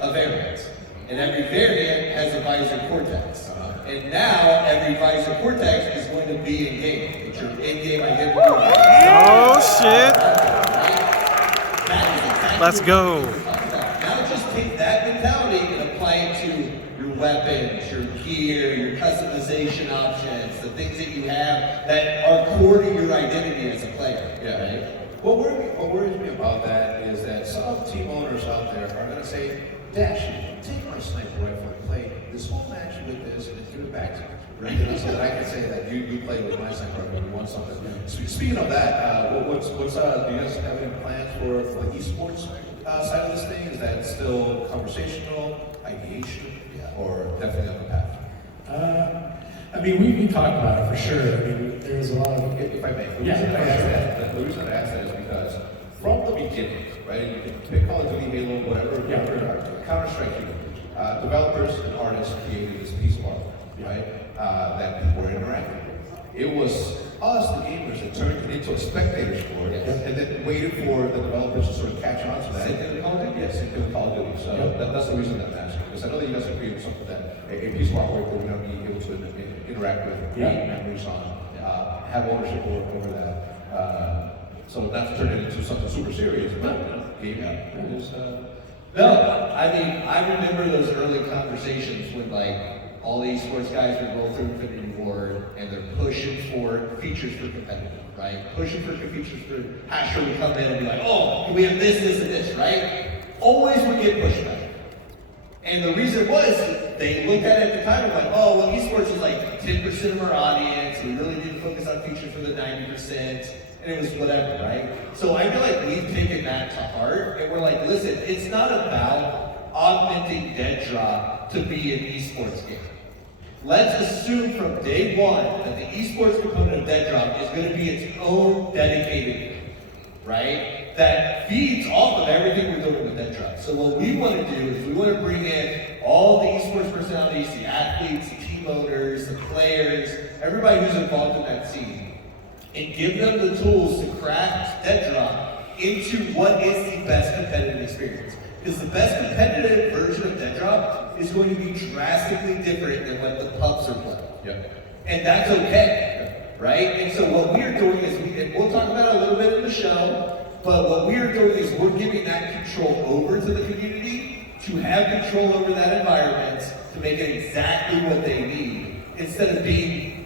a variant. And every variant has a visor cortex. And now every visor cortex is going to be in-game. It's your in-game identity. Oh shit! Let's go. Now just take that mentality and apply it to your weapons, your gear, your customization options, the things that you have that are core to your identity as a player. Yeah. Right? What worries me about that is that some team owners out there are going to say, Dash, take my sniper rifle and play this whole match with this and then give it back to me. Right? You know, so that I can say that you play with my sniper rifle and you want something. Speaking of that, do you guys have any plans for the esports side of this thing? Is that still conversational, ideation, or definitely on the path? I mean, we talked about it for sure. I mean, there's a lot of... If I may, the reason I ask that is because from the beginning, right, you can pick Call of Duty, Halo, whatever, Counter-Strike, developers and artists created this piece of art, right, that people were interacting with. It was us, the gamers, that turned it into a spectator sport, and then waited for the developers to sort of catch on to that. Same thing with Call of Duty? Yes, same thing with Call of Duty. So that's the reason that I'm asking. Because I know that you guys are creating something that, a piece of artwork that we're going to be able to interact with, create memories on, have ownership over that. So not to turn it into something super serious, but gaming is... No, I mean, I remember those early conversations when like all the esports guys would roll through Infinity Ward and they're pushing for features for competitive, right? Pushing for features for Asher would come in and be like, oh, can we have this, this, and this, right? Always would get pushback. And the reason was they looked at it at the time and like, oh, well, esports is like 10% of our audience. We really need to focus on features for the 90%. And it was whatever, right? So I feel like we've taken that to heart, and we're like, listen, it's not about augmenting Deadrop to be an esports game. Let's assume from day one that the esports component of Deadrop is going to be its own dedicated game, right? That feeds off of everything we're doing with Deadrop. So what we want to do is we want to bring in all the esports personalities, the athletes, the team owners, the players, everybody who's involved in that scene, and give them the tools to craft Deadrop into what is the best competitive experience. Because the best competitive version of Deadrop is going to be drastically different than what the pubs are playing. And that's okay, right? And so what we're doing is, and we'll talk about it a little bit in the show, but what we're doing is we're giving that control over to the community to have control over that environment to make it exactly what they need, instead of being,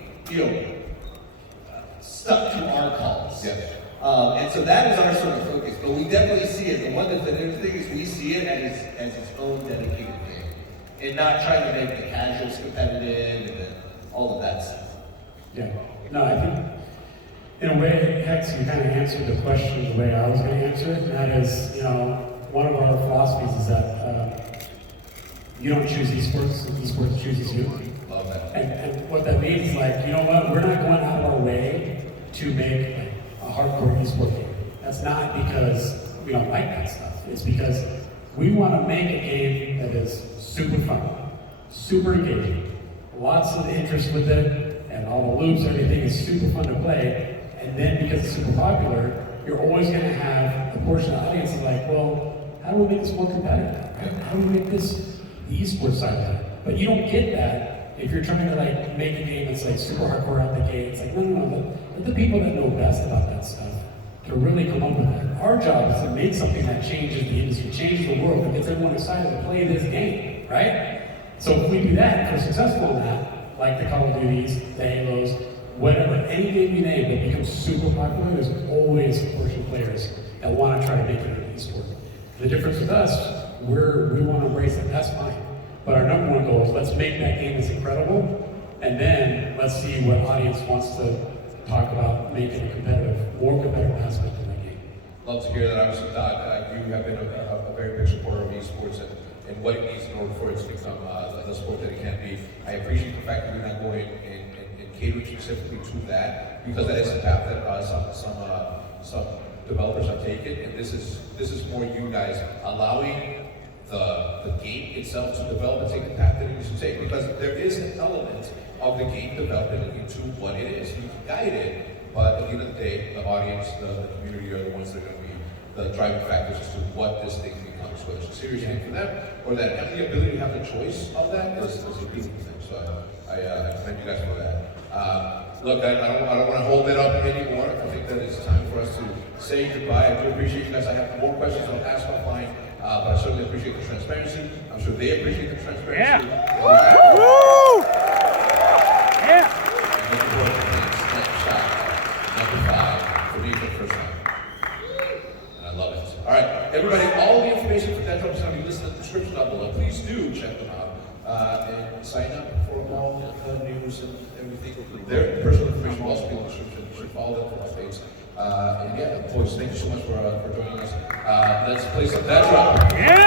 stuck to our calls. And so that is our sort of focus. But we definitely see it. The one definitive thing is we see it as its own dedicated game. And not trying to make the casuals competitive and all of that stuff. No, I think in a way, Hex, you kind of answered the question the way I was going to answer it. And that is, one of our philosophies is that you don't choose esports chooses you. Love that. And what that means is like, you know what, we're not going out of our way to make a hardcore esport game. That's not because we don't like that stuff. It's because we want to make a game that is super fun, super engaging, lots of interest with it, and all the loops, everything is super fun to play. And then because it's super popular, you're always going to have a portion of the audience that's like, well, how do we make this more competitive? How do we make this the esports side of it? But you don't get that if you're trying to like make a game that's like super hardcore out the gate. It's like, no. Let the people that know best about that stuff to really come up with it. Our job is to make something that changes the industry, changes the world, that gets everyone excited to play this game, right? So if we do that, if we're successful in that, like the Call of Duties, the Halos, whatever, any game you name that becomes super popular, there's always a portion of players that want to try to make it an esport. The difference with us, we want to embrace it, that's fine. But our number one goal is let's make that game that's incredible, and then let's see what audience wants to talk about making a more competitive aspect of that game. Love to hear that. Obviously, Doc, you have been a very big supporter of esports and what it needs in order for it to become the sport that it can be. I appreciate the fact that you're not going and catering specifically to that, because that is the path that some developers have taken, and this is for you guys allowing the game itself to develop and take the path that it needs to take, because there is an element of the game development into what it is. You can guide it, but at the end of the day, the audience, the community are the ones that are going to be the driving factors as to what this thing becomes, whether it's a serious thing for them or that having the ability to have the choice of that is a beautiful thing. So I commend you guys for that. Look, I don't want to hold it up anymore. I think that it's time for us to say goodbye. I do appreciate you guys. I have more questions I'll ask offline, but I certainly appreciate the transparency. I'm sure they appreciate the transparency. Woo! Yeah. Looking forward to playing Snapshot #5 for me for the first time. And I love it. All right, everybody, all the information for Deadrop is going to be listed in the description down below. Please do check them out and sign up for all the news and everything. Their personal information will also be in the description. You should follow them for updates. And yeah, boys, thank you so much for joining us. Let's play some Deadrop. Yeah!